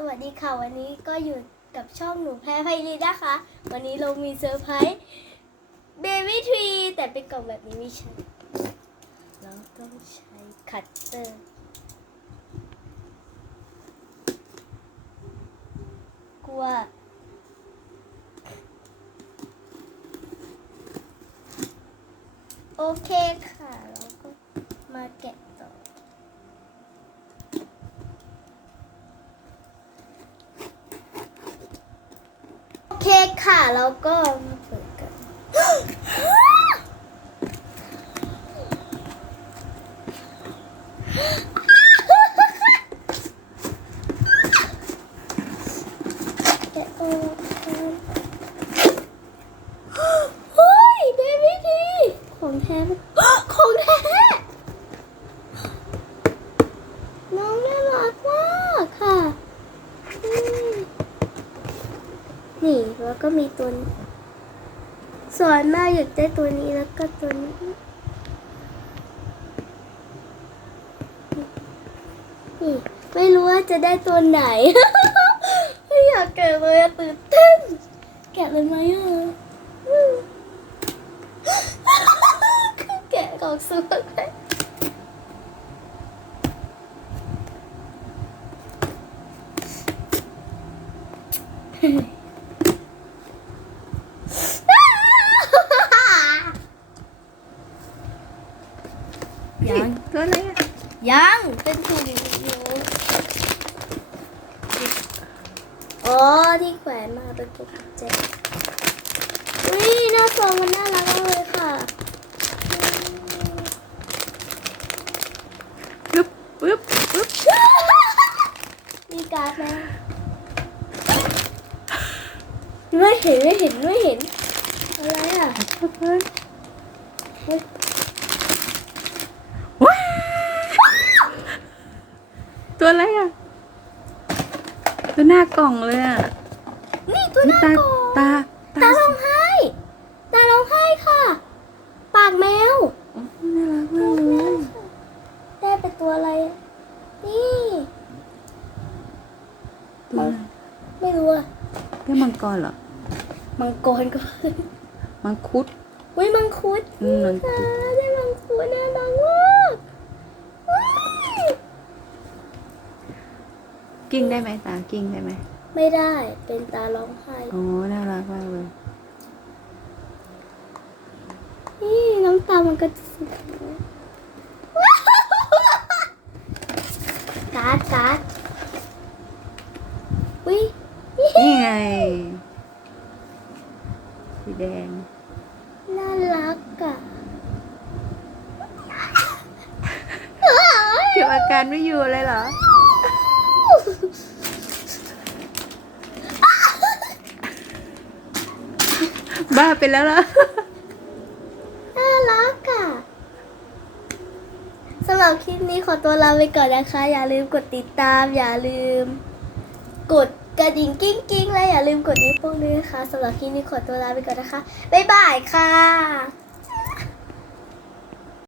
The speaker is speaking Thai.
สวัสดีค่ะ วันนี้ก็อยู่กับช่องหนูแพ้ไพรีนะคะ วันนี้เรามีเซอร์ไพรส์เบบี้ทรีแต่เป็นกล่องแบบนี้ม่ใช่เราต้องใช้คัตเตอร์ กลัว โอเคค่ะ เราก็มาแกะค่ะแล้วก็มาเปิดกันฮนี่ แล้วก็มีตัวนี้ส่วนมากอยากได้ตัวนี้ แล้วก็ตัวนี้ไม่รู้ว่าจะได้ตัวไหนไม่อยากแกะเลยตื่นเต้นแกะเลยไหมอ่ะแกะอองสุดเลยเฮ้ยเพื่อนไหนยัง เป็นถุงอยู่อ๋ที่แขวนมาเป็นตุ๊กแจอุ้ยน่าฟองมันน่ารักเลยค่ะปึ๊บปึ๊บปึ๊บมีการ์ดไหมไม่เห็นไม่เห็นไม่เห็นอะไรอ่ะตัวอะไรอ่ะ ตัวหน้ากล่องเลยอ่ะ นี่ตัวหน้ากล่อง ตา ตาร้องไห้ ตาร้องไห้ค่ะ ปากแมวน่ารักมากเลยเป็นตัวอะไร นี่ ตัว ไม่รู้อ่ะเป็นมังกรเหรอ มังกรก็มังคุด อุ้ยมังคุดอืมมังคุดได้มังคุดแน่นอนวกิ้งได้ไหมตากิ้งได้ไหมไม่ได้ เป็นตาร้องไห้โอ้น่ารักมากเลยนี่น้ำตามันก็สีกาดกาดวิ้ย นี่ไงสีแดง น่ารักอะเก็บอาการไม่อยู่เลยเหรอบ้าไปแล้วล่ะ น่ารักค่ะสำหรับคลิปนี้ขอตัวลาไปก่อนนะคะ อย่าลืมกดติดตาม อย่าลืม กดกระดิ่งกิ้งกิ้งและอย่าลืมกดนิ้วโป้งด้วยนะคะสำหรับคลิปนี้ขอตัวลาไปก่อนนะคะ บ๊ายบายค่ะ